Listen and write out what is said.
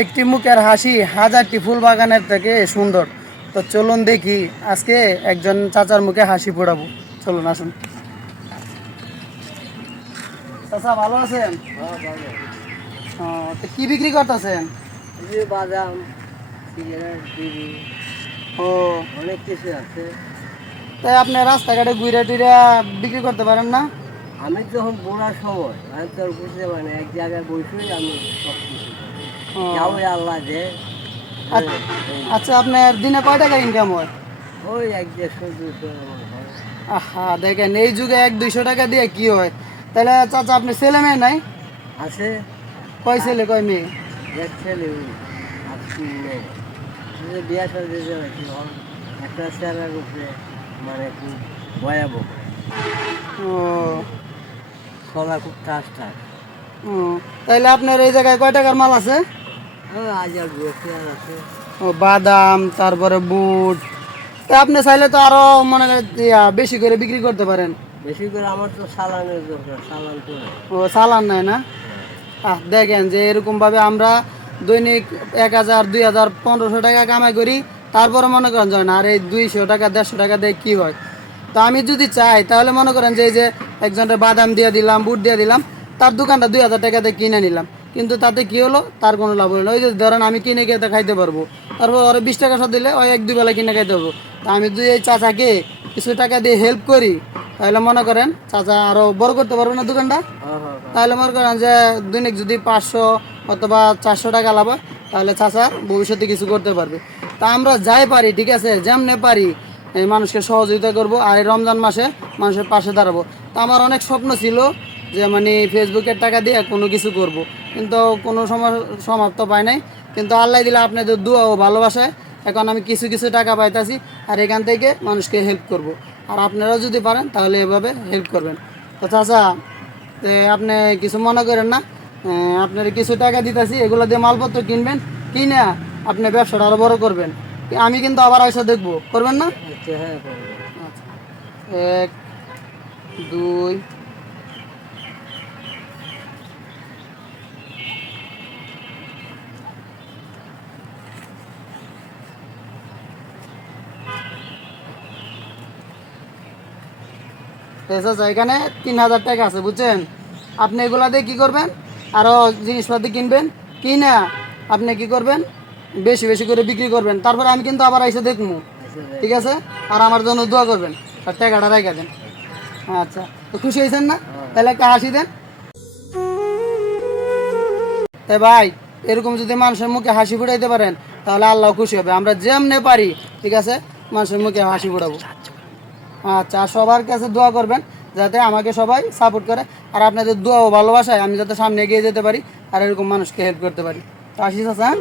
একটি মুখের হাসি হাজারটি ফুল বাগানের থেকে সুন্দর। তো চলুন দেখি আজকে একজন চাচার মুখে হাসি ফোটাবো। চলুন আসুন। চাচা ভালো আছেন? ও, তো কি বিক্রি করতেছেন? বাদাম, সিগারেট, বিড়ি, ও, অনেক কিছু আছে। তাই আপনি রাস্তাঘাটে ঘুরে টুরে বিক্রি করতে পারেন না? আমি যখন বুড়ার সময় আমি তো আর বুঝতে পারি না, এক জায়গায় বসেই আমি সব কিছু করি। ও, যাও আল্লাহ যে আচ্ছা, আপনার দিনে কয় টাকা ইনকাম হয়? ওই 100-150 আমার হয়। আহা, দেখেন এই যুগে 100-200 টাকা দিয়ে কি হয়? তাহলে চাচা আপনি ছেলে মেয়ে নাই? আছে কয় ছেলে কয় মেয়ে? এক ছেলে আর 3 মেয়ে। এই যে বিয়া সাথে যে হয়েছে, একটা ছেলের উপরে মানে খুব ভয়াবহ, ও, চলা খুব টাস টাস। ও, তাইলে আপনার এই জায়গায় কয় টাকার মাল আছে? আজ আর চেয়ার আছে। ও, বাদাম, তারপরে বুট। তা আপনি চাইলে তো আরো মনে করেন বেশি করে বিক্রি করতে পারেন। বেশি করে আমার তো সালানের দরকার, সালান করে। ও, চালান নাই না? দেখেন যে এরকম ভাবে আমরা দৈনিক 1000, 2000, 1500 টাকা কামাই করি, তারপরে মনে করেন যায় না, আর এই 200 টাকা 150 টাকা দিয়ে কি হয়? তো আমি যদি চাই তাহলে মনে করেন যে এই যে একজনের বাদাম দিয়ে দিলাম, বুট দিয়ে দিলাম, তার দোকানটা 2000 টাকা দিয়ে কিনে নিলাম, কিন্তু তাতে কি হলো? তার কোনো লাভ হলো না। ওই যে ধরেন আমি কিনে খেতে খাইতে পারবো, তারপর ওরা 20 টাকা সব দিলে ওই 1-2 বেলা কিনে খাইতে পারবো। তা আমি যদি এই চাচাকে কিছু টাকা দিয়ে হেল্প করি, তাহলে মনে করেন চাচা আরো বড় করতে পারবো না দোকানটা। তাহলে মনে করেন যে দৈনিক যদি 500 অথবা 400 টাকা লাভ হয়, তাহলে চাচা ভবিষ্যতে কিছু করতে পারবে। তা আমরা যাই পারি, ঠিক আছে, যেমনে পারি এই মানুষকে সহযোগিতা করব, আর এই রমজান মাসে মানুষের পাশে দাঁড়াবো। তা আমার অনেক স্বপ্ন ছিল যে মানে ফেসবুকের টাকা দিয়ে কোনো কিছু করব, কিন্তু কোনো সময় সমাপ্ত পাই নাই। কিন্তু আল্লাহ দিলে আপনাদের দোয়া ও ভালোবাসায় এখন আমি কিছু কিছু টাকা পাইতাছি, আর এখান থেকে মানুষকে হেল্প করব। আর আপনারাও যদি পারেন তাহলে এভাবে হেল্প করবেন। তো চাচা, আপনি কিছু মনে করেন না, আপনার কিছু টাকা দিতেছি, এগুলো দিয়ে মালপত্র কিনবেন, কিনে আপনি ব্যবসাটা আরো বড় করবেন। আমি কিন্তু আবার আইসা দেখবো, করবেন না? আচ্ছা, হ্যাঁ করবো। আচ্ছা, 1, 2, আচ্ছা, এখানে 3000 টাকা আছে, বুঝছেন? আপনি এগুলা দিয়ে কী করবেন? আরও জিনিসপাতি কিনবেন, কিনা আপনি কি করবেন? বেশি বেশি করে বিক্রি করবেন, তারপরে আমি কিন্তু আবার এসে দেখবো, আচ্ছা, ঠিক আছে? আর আমার জন্য দোয়া করবেন, আর টাকাটা রেখে দেন। আচ্ছা, তো খুশি হয়েছেন না? তাহলে একটা হাসি দেন। তাই ভাই, এরকম যদি মানুষের মুখে হাসি ফুটাইতে পারেন, তাহলে আল্লাহ খুশি হবে। আমরা যেমনে পারি, ঠিক আছে, মানুষের মুখে হাসি ফুটাবো। আচ্ছা, আর সবার কাছে দোয়া করবেন যাতে আমাকে সবাই সাপোর্ট করে, আর আপনাদের দোয়া ও ভালোবাসায় আমি যাতে সামনে এগিয়ে যেতে পারি, আর এরকম মানুষকে হেল্প করতে পারি। তো আসিস, হ্যাঁ।